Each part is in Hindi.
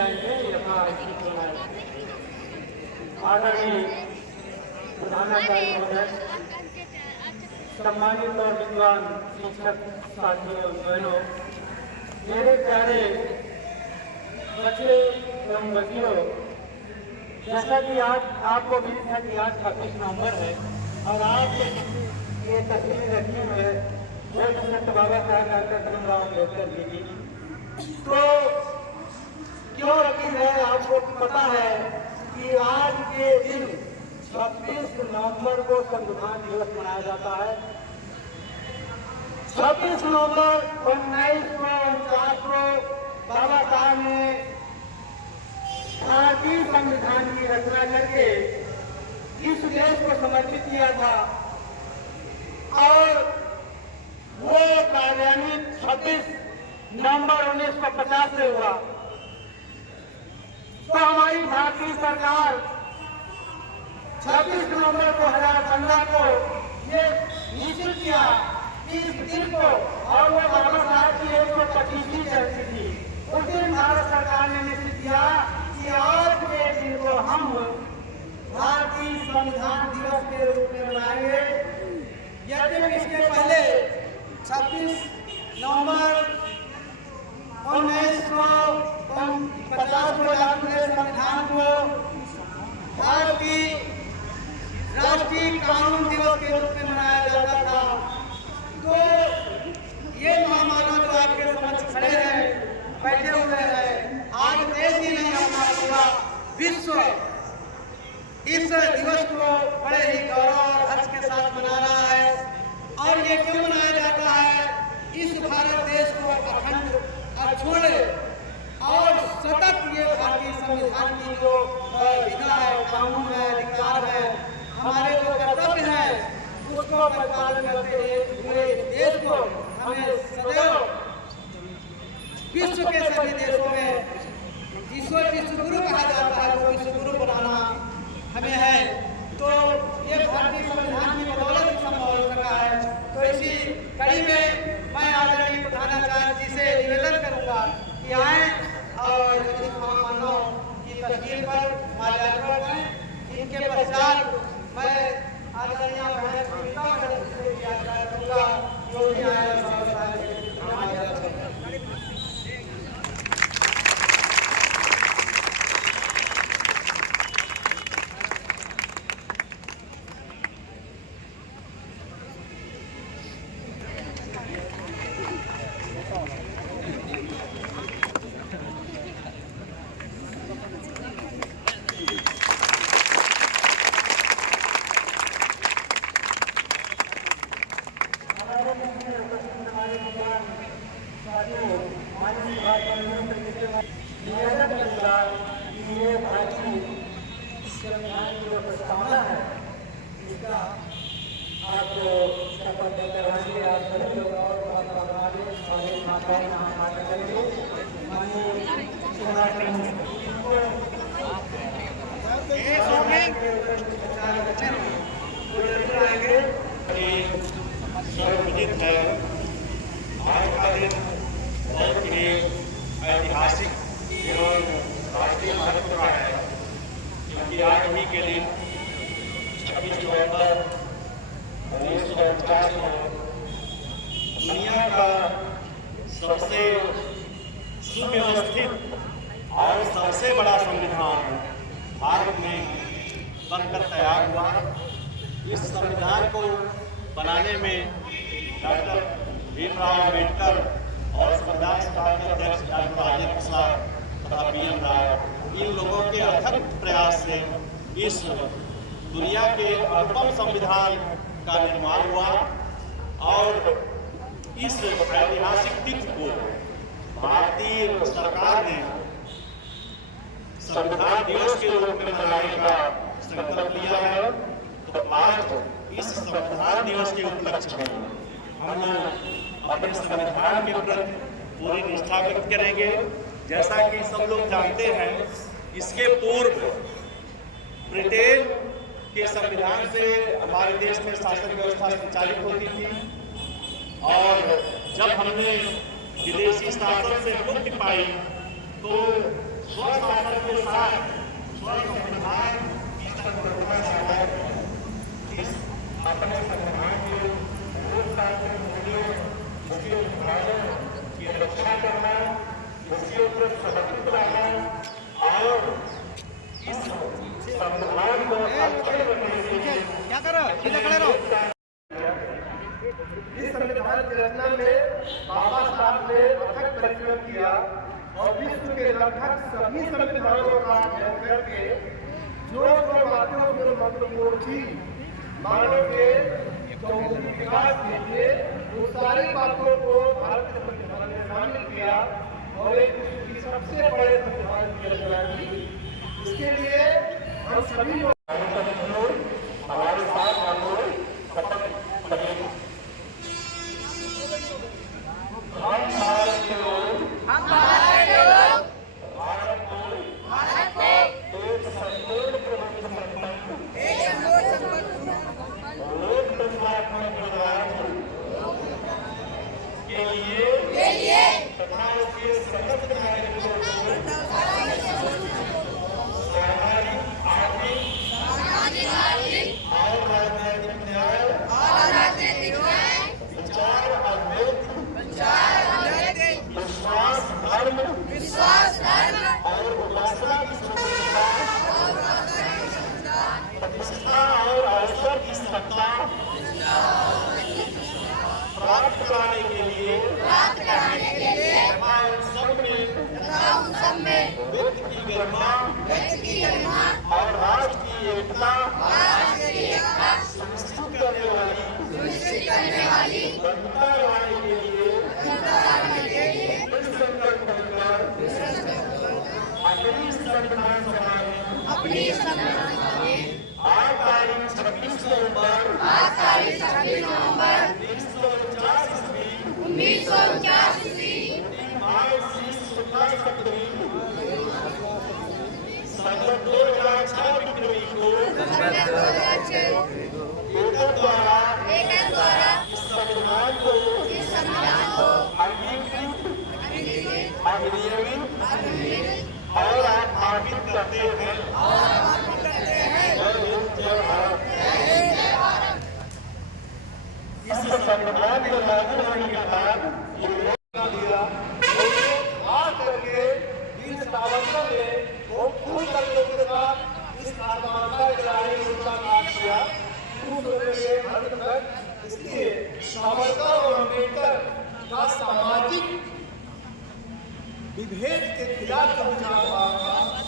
जाएंगे आदरणीय प्रधानाचार्य महोदय, सम्मानित और विद्वान शिक्षक साथियों बहनों, मेरे प्यारे बच्चे एवं बच्चियों, जैसा कि आज आपको भी है कि आज 26 नवंबर है और आज ये तस्वीर रखी हुई है डॉक्टर बाबा साहब डॉक्टर भीमराव अम्बेडकर जी की। तो क्यों रखी है? आपको पता है कि आज के दिन 26 नवंबर को संविधान दिवस मनाया जाता है। 26 नवंबर 1949 को बाबा साहब ने भारतीय संविधान की रचना करके इस देश को समर्पित किया था और वो कार्यान्वित 26 नवंबर 1950 से हुआ। तो हमारी भारतीय सरकार 26 नवंबर 2015 को ये निश्चित किया कि इस दिन को, और वो बाबा साहब की 125वीं जयंती थी, उस दिन भारत सरकार ने निश्चित किया कि आज के दिन को हम भारतीय संविधान दिवस के रूप में मनाएंगे। यद्यपि इसके पहले 26 नवंबर 1950 को लागू हुए संविधान को भारतीय राष्ट्रीय कानून दिवस के रूप में मनाया जाता था। तो ये महामानव जो आपके समक्ष खड़े हैं, बैठे हुए हैं, आज देश ही नहीं हमारा पूरा विश्व इस दिवस को बड़े ही गौरव और हर्ष के साथ मना रहा है। और ये क्यों मनाया जाता है? इस भारत देश को अखंड अछूते और सतत ये भारतीय संविधान की जो विधा है, कानून है, अधिकार है, हमारे जो कर्तव्य है, उसको परिपालन करते हुए देश को हमें सदैव विश्व के सभी देशों में विश्व गुरु कहा जाता है, तो विश्व गुरु बनाना हमें है। तो ये भारतीय संविधान की बदौलत संभव हो सका है। तो इसी कड़ी में मैं आदरणीय प्रधानाचार्य जी से निवेदन करूंगा कि आए और इस महामानव की तस्वीर पर माल्यार्पण करें। इनके पश्चात मैं आदरणीय बहन कविता से यात्रा करूंगा जो भी आए ये भारतीय संविधान की जो प्रस्तावना है, इसका आपको शपथ देकर आगे आप सभी लोग और माताएं माता करेंगे। सर्वविदित है, आज का दिन बहुत ही ऐतिहासिक एवं राष्ट्रीय महत्व का है, क्योंकि आज ही के दिन 26 नवंबर 1949 को दुनिया का सबसे सुव्यवस्थित और सबसे बड़ा संविधान भारत में बनकर तैयार हुआ। इस संविधान को बनाने में डॉक्टर भीमराव अम्बेडकर और संविधान सभा के अध्यक्ष डॉक्टर राजेंद्र प्रसाद तथा BN राव, इन लोगों के अथक प्रयास से इस दुनिया के अनुपम संविधान का निर्माण हुआ और इस ऐतिहासिक तिथि को भारतीय सरकार ने संविधान दिवस के रूप में मनाने का संकल्प लिया है। तो आज इस संविधान दिवस के उपलक्ष्य में हम अपने संविधान के प्रति पूरी निष्ठा व्यक्त करेंगे। जैसा कि सब लोग जानते हैं, इसके पूर्व ब्रिटेन के संविधान से हमारे देश में शासन व्यवस्था संचालित होती थी और जब हमने विदेशी शासन से मुक्ति पाई तो स्वशासन के साथ स्वसंविधान की संकल्पना साकार अपने संविधान के लोकतांत्रिक मूल्यों उसके उत्थान की रक्षा करना, उसके ऊपर समर्पित रहना और इस संविधान को अक्षय करने के लिए क्या करो सीधे खड़े रहो। इस संविधान की रचना में बाबा साहब ने अथक परिश्रम किया और विश्व के लगभग सभी संविधानों का अध्ययन करके जो बातें जो महत्वपूर्ण थी मानव के चौमुखी विकास के लिए उन सारी बातों को भारत के संविधान में शामिल किया और एक विश्व की सबसे बड़े संविधान की रचना की। इसके लिए हम सभी हमारे साथ हम भारत के लोग भारत को एक संपूर्ण लोकतंत्रात्मक गणराज्य के लिए तथा उसके समस्त नागरिकों को सामाजिक आर्थिक और राजनीतिक न्याय विचार विश्वास धर्म और उपासना की स्वतंत्रता प्रतिष्ठा और अवसर की सत्ता प्राप्त कराने के लिए तथा उन सब में व्यक्ति की गरिमा और राष्ट्र की एकता सुनिश्चित करने वाली बंधुता लाने के लिए संकल्प बनकर अपनी संविधान सभा में आज तारीख 26 नवंबर 1949 ईस्वी संवत 2006 विक्रमी को एतद द्वारा इस संविधान को अंगीकृत अधिनियमित और आत्मार्पित करते हैं। इस संविधान के लागू होने के बाद दिया खास करके इन सावंतों ने वो खूब करने के साथ इस आत्मानता गिराने का काट किया अंत तक। इसलिए सावरकर और अम्बेडकर का सामाजिक विभेद के खिलाफ जो विचार था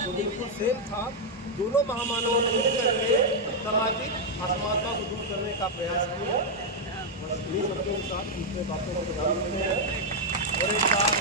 वो बिल्कुल सेम था। दोनों महामानवों ने मिलकर के सामाजिक असमानता को दूर करने का प्रयास किया। ये सबके साथ दूसरे बातों को बता देते हैं और एक साथ